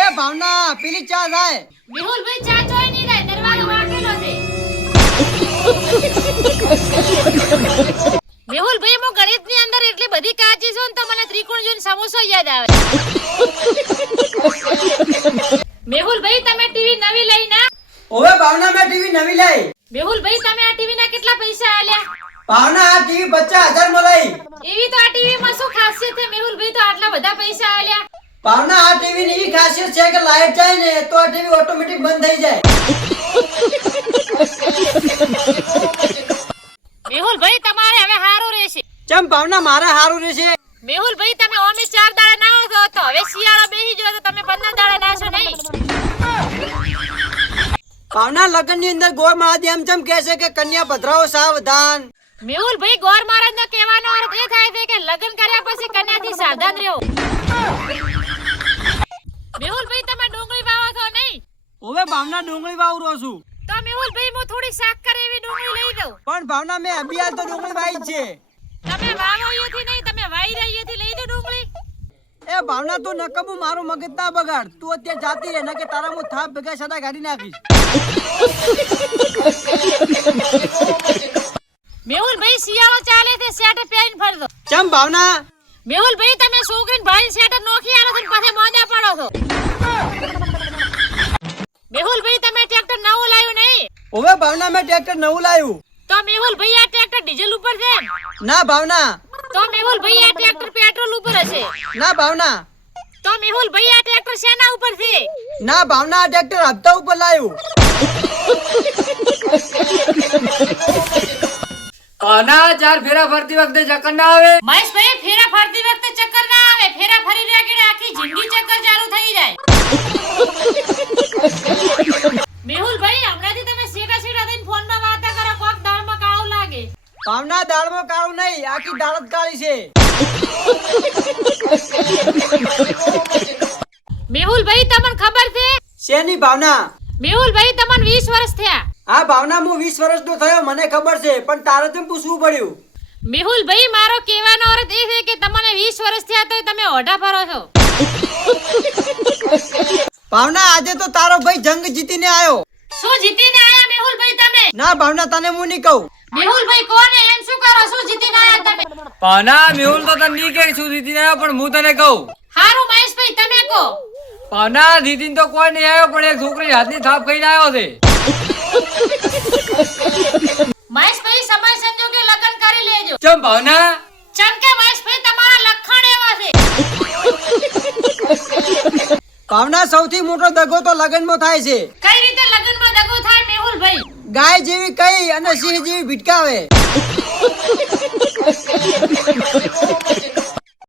એ ભાવના પેલી ચા થાય મેહુલભાઈ ચા જોઈ નહીં રહે દરવાજો વાગેલો છે. મેહુલભાઈ હું ગણિતની અંદર એટલી બધી કાચી છું ને તો મને ત્રિકોણ જોઈને સમોસો યાદ આવે. મેહુલભાઈ તમે ટીવી નવી લઈ ના? ઓવે ભાવના મેં ટીવી નવી લઈ. મેહુલભાઈ તમે આ ટીવી ના કેટલા પૈસા આલ્યા? ભાવના આ ટીવી પચાસ હજારમાં લઈ. એવી તો આ ટીવી માં શું ખાસિયત છે? મેહુલભાઈ તો આટલા બધા પૈસા આલ્યા. ભાવના આ ટીવી ની ઈ ખાસિયત છે કે લાઈટ જાય ને તો આ ટીવી ઓટોમેટિક બંધ થઈ જાય. મેહુલભાઈ તમારે હવે સારું રહેશે. ચમ ભાવના મારે સારું રહેશે? મેહુલભાઈ તમે ઓમી ચાર દાડા ના આવો તો હવે શિયાળો બેસી ગયો તો તમે પંદર દાડા નાશો નહીં. ભાવના લગ્નની અંદર ગોળ મહાદેવ એમ ચમ કહે છે કે કન્યા પધરાવો સાવધાન. મેહુલભાઈ ગોર મહારાજ નો કહેવાનો અર્થ એ થાય છે કે લગ્ન કર્યા પછી કન્યાથી સાવધાન રહો મેહુલભાઈ તમે ડુંગળી વાવો છો નહીં હવે ભાવના ડુંગળી વાવરો છું. તો મેહુલભાઈ હું થોડી સાકર એવી ડુંગળી લઈ દઉં. પણ ભાવના મેં અભિયાન તો ડુંગળી વાઈ છે. તમે વાવો અહીંથી નહીં તમે વાઈ રહીએથી લઈ દો ડુંગળી. એ ભાવના તું નકમું મારું મગજ ના બગાડ. તું અત્યારે જાતી રહે કે તારા હું થાપ ભેગા સદા કાઢી નાખીશ. મેહુલભાઈ શિયાળો ચાલે છે સેટ પહેરીને ફરજો. ચમ ભાવના? મેહુલ ભાઈ તમે છોકરીને ભાઈ સેટ નોખી આલો છો ને પછી મોજા પાડો છો મેહુલભાઈ તમે ટ્રેક્ટર નવું લાવ્યું નહીં હવે ભાવના મેં ટ્રેક્ટર નવું લાવ્યું. તો મેહુલભાઈ આ ટ્રેક્ટર ડીઝલ ઉપર છે? ના ભાવના. તો મેહુલભાઈ આ ટ્રેક્ટર પેટ્રોલ ઉપર હશે. ના ભાવના. તો મેહુલભાઈ આ ટ્રેક્ટર શેના ઉપર છે? ના ભાવના આ ટ્રેક્ટર હપ્તા ઉપર લાવ્યું. કોના ચાર ફેરા ફરતી વખતે ચક્કર ના આવે? મહેશભાઈ ફેરા ફરતી વખતે ચક્કર ના આવે. ફેરા ફરી રહ્યા કે આખી જિંદગી ચક્કર ચાલુ થઈ જાય. ભાવના દાળમાં કાળું નહીં આખી દાળ જ કાળી છે. મેહુલભાઈ તમને ખબર છે? શેની ભાવના? મેહુલભાઈ તમને 20 વર્ષ થયા. આ ભાવના હું વીસ વર્ષનો થયો મને ખબર છે પણ તારે તેમ પૂછવું પડ્યું. મેહુલભાઈ મારો કહેવાનો અર્થ એ છે કે તમને 20 વર્ષ થયા તો તમે ઓઢા ફરો છો. ભાવના આજે તો તારો ભાઈ જંગ જીતીને આવ્યો શું જીતીને આયા મેહુલભાઈ તમે? ના ભાવના તને હું નહીં કહું. મેહુલભાઈ કોને? એમ શું કરો? શું જીતીને આયા તમે? પાના મેહુલ તો તને નહીં કે શું દીદી આવ્યો પણ હું તને કહું. હારું મહેશભાઈ તમે કહો. પાના દીદી તો કોઈ નહીં આવ્યો પણ એક છોકરી હાથની થાપ ખાઈને આવ્યો છે. મહેશભાઈ સમય સંજોગે લગ્ન કરી લેજો. ચમ ભાવના? ચમ કે મહેશભાઈ તમારા લખણ એવા છે. ભાવના સૌથી મોટો દગો તો લગ્નમાં થાય છે. ગાય જેવી કઈ અને સિંહ જેવી ભીટકાવે.